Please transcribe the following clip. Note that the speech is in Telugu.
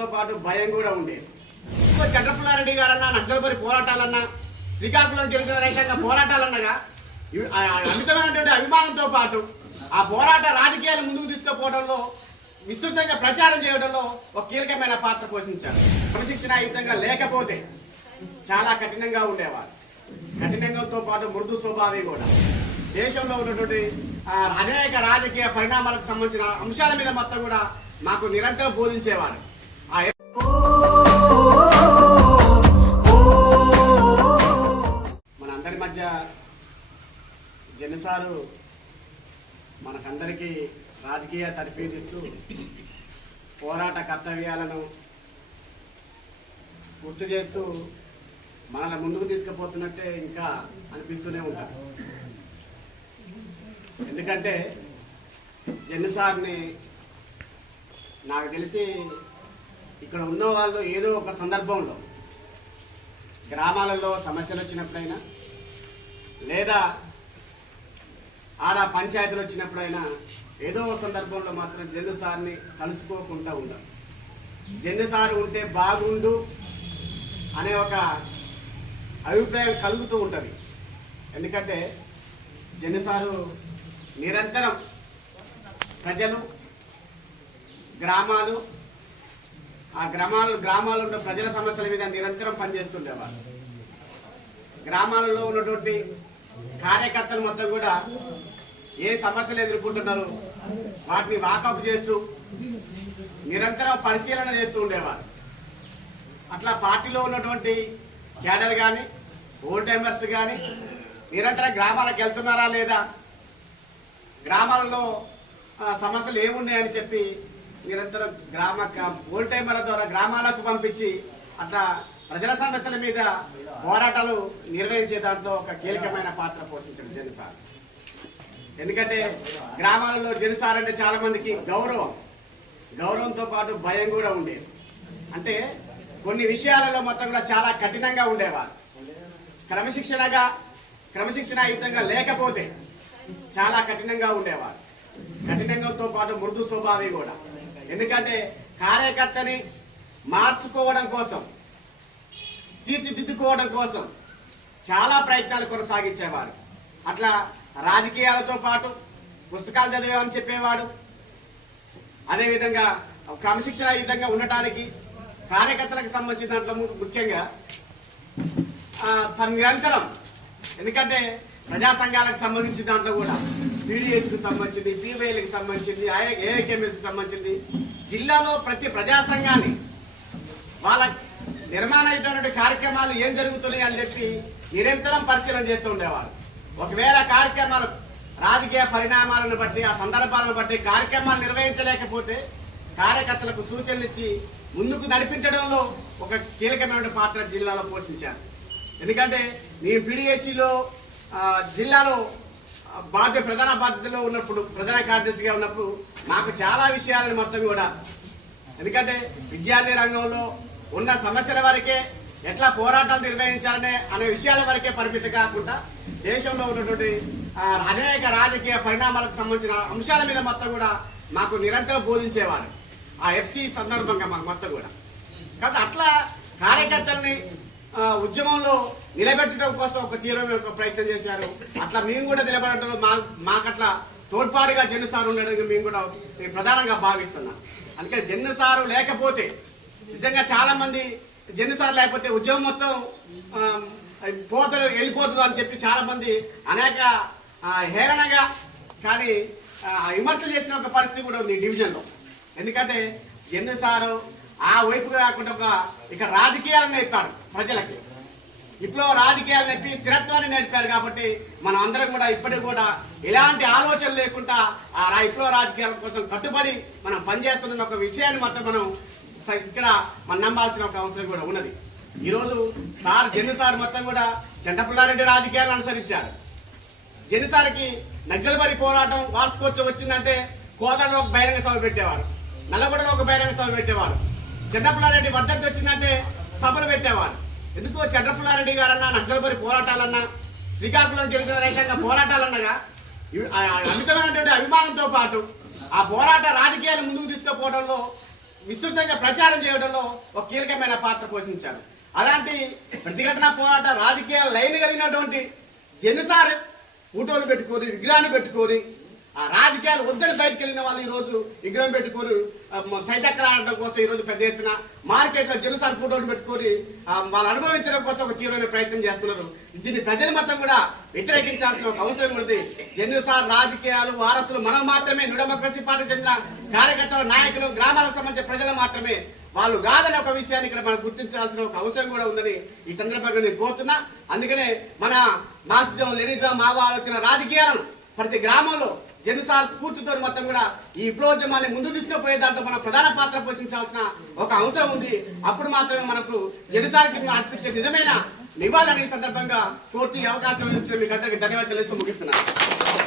అభిమానంతో పాటు భయం కూడా ఉండేది. చంద్రపుల్లారెడ్డి గారన్నా నక్సల్పరి పోరాటాలన్నా శ్రీకాకుళం జరిగిన రైతాంగ పోరాటాలన్నగా అమితమైనటువంటి అభిమానంతో పాటు ఆ పోరాట రాజకీయాలు ముందుకు తీసుకుపోవడంలో విస్తృతంగా ప్రచారం చేయడంలో ఒక కీలకమైన పాత్ర పోషించారు. క్రమశిక్షణాయుతంగా లేకపోతే చాలా కఠినంగా ఉండేవారు. కఠినంగాతో పాటు మృదు స్వభావి కూడా. దేశంలో ఉన్నటువంటి అనేక రాజకీయ పరిణామాలకు సంబంధించిన అంశాల మీద మొత్తం కూడా మాకు నిరంతరం బోధించేవారు. గారు మనకందరికీ రాజకీయ తర్ఫీదిస్తూ పోరాట కర్తవ్యాలను గుర్తు చేస్తూ మనల్ని ముందుకు తీసుకుపోతున్నట్టే ఇంకా అనిపిస్తూనే ఉంటారు. ఎందుకంటే జెన్సార్ని నాకు తెలిసి ఇక్కడ ఉన్న వాళ్ళు ఏదో ఒక సందర్భంలో గ్రామాలలో సమస్యలు వచ్చినప్పుడైనా లేదా ఆడ పంచాయతీలు వచ్చినప్పుడైనా ఏదో ఒక సందర్భంలో మాత్రం జన్ను సార్ని కలుసుకోకుండా ఉండాలి. జన్ను సార్ ఉంటే బాగుండు అనే ఒక అభిప్రాయం కలుగుతూ ఉంటుంది. ఎందుకంటే జన్ను సారు నిరంతరం ప్రజలు గ్రామాలు ఆ గ్రామాలు గ్రామాల్లో ఉన్న ప్రజల సమస్యల మీద నిరంతరం పనిచేస్తుండేవాళ్ళు. గ్రామాలలో ఉన్నటువంటి కార్యకర్తలు మొత్తం కూడా ఏ సమస్యలు ఎదుర్కొంటున్నారు వాటిని వాకప్ చేస్తూ నిరంతరం పరిశీలన చేస్తూ ఉండేవారు. అట్లా పార్టీలో ఉన్నటువంటి క్యాడర్ కానీ ఓల్డ్ టైమర్స్ కానీ నిరంతరం గ్రామాలకు వెళ్తున్నారా లేదా? గ్రామాలలో సమస్యలు ఏమున్నాయని చెప్పి నిరంతరం గ్రామ ఓల్డ్ టైమర్ల ద్వారా గ్రామాలకు పంపించి అట్లా ప్రజల సమస్యల మీద పోరాటాలు నిర్వహించే దాంట్లో ఒక కీలకమైన పాత్ర పోషించారు జనసార్ ఎందుకంటే గ్రామాలలో జనసార్ అంటే చాలా మందికి గౌరవం. గౌరవంతో పాటు భయం కూడా ఉండేది. అంటే కొన్ని విషయాలలో మొత్తం కూడా చాలా కఠినంగా ఉండేవారు. క్రమశిక్షణగా క్రమశిక్షణాయుతంగా లేకపోతే చాలా కఠినంగా ఉండేవారు. కఠినంగాతో పాటు మృదు స్వభావి కూడా. ఎందుకంటే కార్యకర్తని మార్చుకోవడం కోసం తీర్చిదిద్దుకోవడం కోసం చాలా ప్రయత్నాలు కొనసాగించేవాడు. అట్లా రాజకీయాలతో పాటు పుస్తకాలు చదివామని చెప్పేవాడు. అదేవిధంగా క్రమశిక్షణాయుతంగా ఉండటానికి కార్యకర్తలకు సంబంధించిన దాంట్లో ముఖ్యంగా తన నిరంతరం ఎందుకంటే ప్రజా సంఘాలకు సంబంధించిన దాంట్లో కూడా పీడిఎస్కి సంబంధించింది పీవైఎల్కి సంబంధించింది ఏఐకేఎంఎస్కి సంబంధించింది. జిల్లాలో ప్రతి ప్రజా సంఘాన్ని వాళ్ళ నిర్మాణమైనటువంటి కార్యక్రమాలు ఏం జరుగుతున్నాయి అని చెప్పి నిరంతరం పరిశీలన చేస్తూ ఉండేవారు. ఒకవేళ కార్యక్రమాలు రాజకీయ పరిణామాలను బట్టి ఆ సందర్భాలను బట్టి కార్యక్రమాలు నిర్వహించలేకపోతే కార్యకర్తలకు సూచనలు ఇచ్చి ముందుకు నడిపించడంలో ఒక కీలకమైన పాత్ర జిల్లాలో పోషించారు. ఎందుకంటే నేను పీడిఎస్సిలో జిల్లాలో బాధ్య ప్రధాన బాధ్యతలో ఉన్నప్పుడు ప్రధాన కార్యదర్శిగా ఉన్నప్పుడు నాకు చాలా విషయాలను మొత్తం కూడా. ఎందుకంటే విద్యార్థి రంగంలో ఉన్న సమస్యల వరకే ఎట్లా పోరాటాలు నిర్వహించాలనే అనే విషయాల వరకే పరిమితి కాకుండా దేశంలో ఉన్నటువంటి అనేక రాజకీయ పరిణామాలకు సంబంధించిన అంశాల మీద మొత్తం కూడా మాకు నిరంతరం బోధించేవారు. ఆ ఎఫ్సి సందర్భంగా మాకు మొత్తం కూడా. కాబట్టి అట్లా కార్యకర్తల్ని ఉద్యమంలో నిలబెట్టడం కోసం ఒక తీవ్రమైన ఒక ప్రయత్నం చేశారు. అట్లా మేము కూడా నిలబడటంలో మా మాకట్లా తోడ్పాటుగా జన్ను సార్ ఉండడానికి మేము కూడా ప్రధానంగా భావిస్తున్నాం. అందుకని జన్ను సారు లేకపోతే నిజంగా చాలా మంది జన్ను లేకపోతే ఉద్యమం మొత్తం పోతారు వెళ్ళిపోతుంది అని చెప్పి చాలా మంది అనేక హేళనగా కానీ విమర్శలు చేసిన ఒక పరిస్థితి కూడా ఉంది డివిజన్లో. ఎందుకంటే జన్నుసారు ఆ వైపు కాకుండా ఒక ఇక్కడ రాజకీయాలను నేర్పాడు ప్రజలకి. ఇప్పుడు రాజకీయాలు నేర్పి స్థిరత్వాన్ని నేర్పారు కాబట్టి మనం అందరం కూడా ఇప్పటికి కూడా ఎలాంటి ఆలోచన లేకుండా ఆ ఇప్పుడు రాజకీయాల కోసం కట్టుబడి మనం పనిచేస్తున్న ఒక విషయాన్ని మాత్రం మనం ఇక్కడ మనం నమ్మాల్సిన ఒక అవసరం కూడా ఉన్నది. ఈరోజు సార్ జన్ను సార్ మొత్తం కూడా చెండపుల్లారెడ్డి రాజకీయాలను అనుసరించాడు జనసారికి నక్సల్బరి పోరాటం వార్షికోత్సవం వచ్చిందంటే కోదండలో ఒక బహిరంగ సభ పెట్టేవారు. నల్లగొండలో ఒక బహిరంగ సభ పెట్టేవారు. చెంటపుల్లారెడ్డి వర్ధంతి వచ్చిందంటే సభలు పెట్టేవారు. ఎందుకో చెంటపుల్లారెడ్డి గారన్నా నక్సల్బరి పోరాటాలన్నా శ్రీకాకుళం జరిగిన రైతాంగ పోరాటాలన్నగా ఆ- అమితమైనటువంటి అభిమానంతో పాటు ఆ పోరాట రాజకీయాలు ముందుకు తీసుకుపోవడంలో విస్తృతంగా ప్రచారం చేయడంలో ఒక కీలకమైన పాత్ర పోషించారు. అలాంటి ప్రతిఘటన పోరాట రాజకీయ లైన్ కలిగినటువంటి జనసార్ ఫోటోలు పెట్టుకొని విగ్రహాన్ని పెట్టుకొని ఆ రాజకీయాలు వద్దని బయటకు వెళ్ళిన వాళ్ళు ఈ రోజు విగ్రహం పెట్టుకొని తైతక్కలు ఆడడం కోసం ఈరోజు పెద్ద ఎత్తున మార్కెట్లో జనసార్ ఫోటోలు పెట్టుకొని వాళ్ళు అనుభవించడం కోసం ఒక తీవ్రమైన ప్రయత్నం చేస్తున్నారు. దీన్ని ప్రజలు మొత్తం కూడా వ్యతిరేకించాల్సిన ఒక అవసరం ఉంది జన్యుసార్ రాజకీయాలు వారసులు మనం మాత్రమే డెమోక్రసీ పార్టీ చెందిన కార్యకర్తలు నాయకులు గ్రామాలకు సంబంధించిన ప్రజలు మాత్రమే వాళ్ళు కాదని ఒక విషయాన్ని ఇక్కడ మనం గుర్తించాల్సిన ఒక అవసరం కూడా ఉందని ఈ సందర్భంగా నేను కోరుతున్నా. అందుకనే మన మార్క్సిజం లెనిజం మావ ఆలోచన రాజకీయాలను ప్రతి గ్రామంలో జనుసార్ స్ఫూర్తితో మొత్తం కూడా ఈ విప్లవోద్యమాన్ని ముందు తీసుకుపోయే దాంట్లో మనం ప్రధాన పాత్ర పోషించాల్సిన ఒక అవసరం ఉంది. అప్పుడు మాత్రమే మనకు జనుసార్కి అర్పించే నిజమైన నివాళి సందర్భంగా పూర్తి అవకాశం ఇచ్చిన మీకు అందరికీ ధన్యవాదాలు తెలుస్తూ ముగిస్తున్నాను.